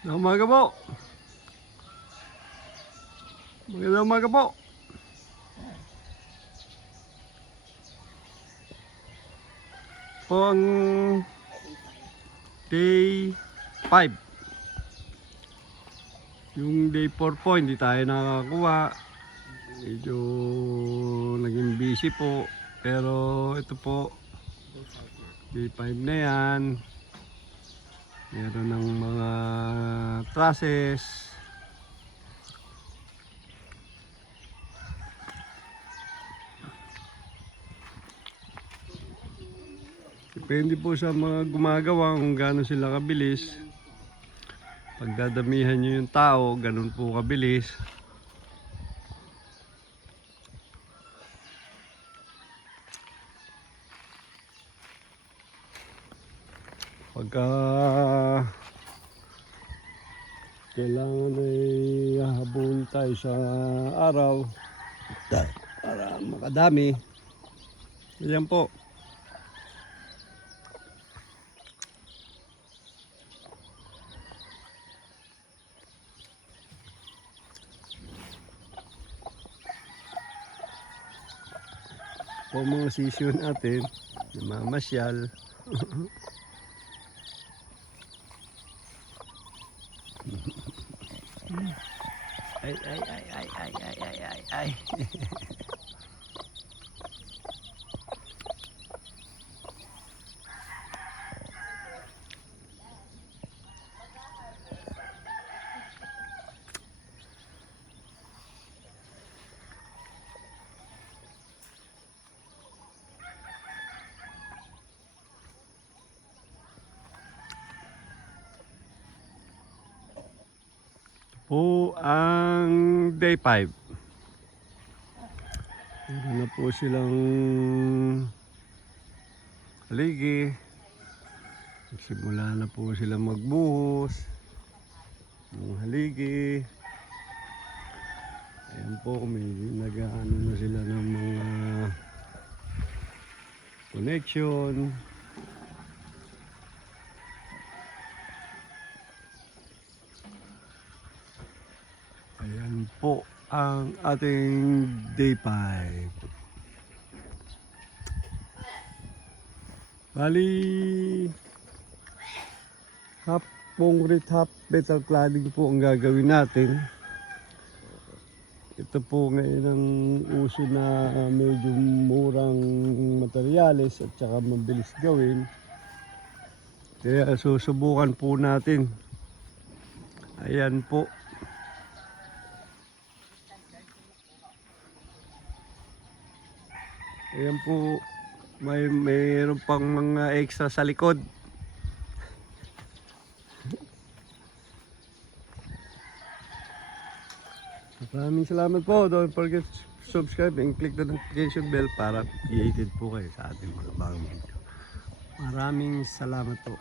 Umaga po. Magandang umaga po. Po ang day 5. Yung day 4 po hindi tayo nakakakuha. Medyo naging busy po. Pero ito po day 5 na yan. Meron ng mga trusses. Depende po sa mga gumagawa kung gaano sila kabilis. Pag dadamihan nyo yung tao, ganun po kabilis. Pagka kailangan ay hahabol tayo sa araw para makadami. Ayan po. Po mga sisyo natin, namamasyal. Ay. Po ang day 5. Meron na po silang haligi. Simula na po sila magbuhos ng haligi. Ayan po, may nag-ano na sila ng mga connection. Ayan po ang ating day 5. Bali, half concrete, half metal cladding po ang gagawin natin. Ito po ngayon ang uso na medyo murang materyales at saka mabilis gawin. Kaya susubukan po natin. Ayan po. Ayan po, mayroon pang mga extra sa likod. Maraming salamat po. Don't forget to subscribe and click the notification bell para updated po kayo sa ating mga bagong video. Maraming salamat po.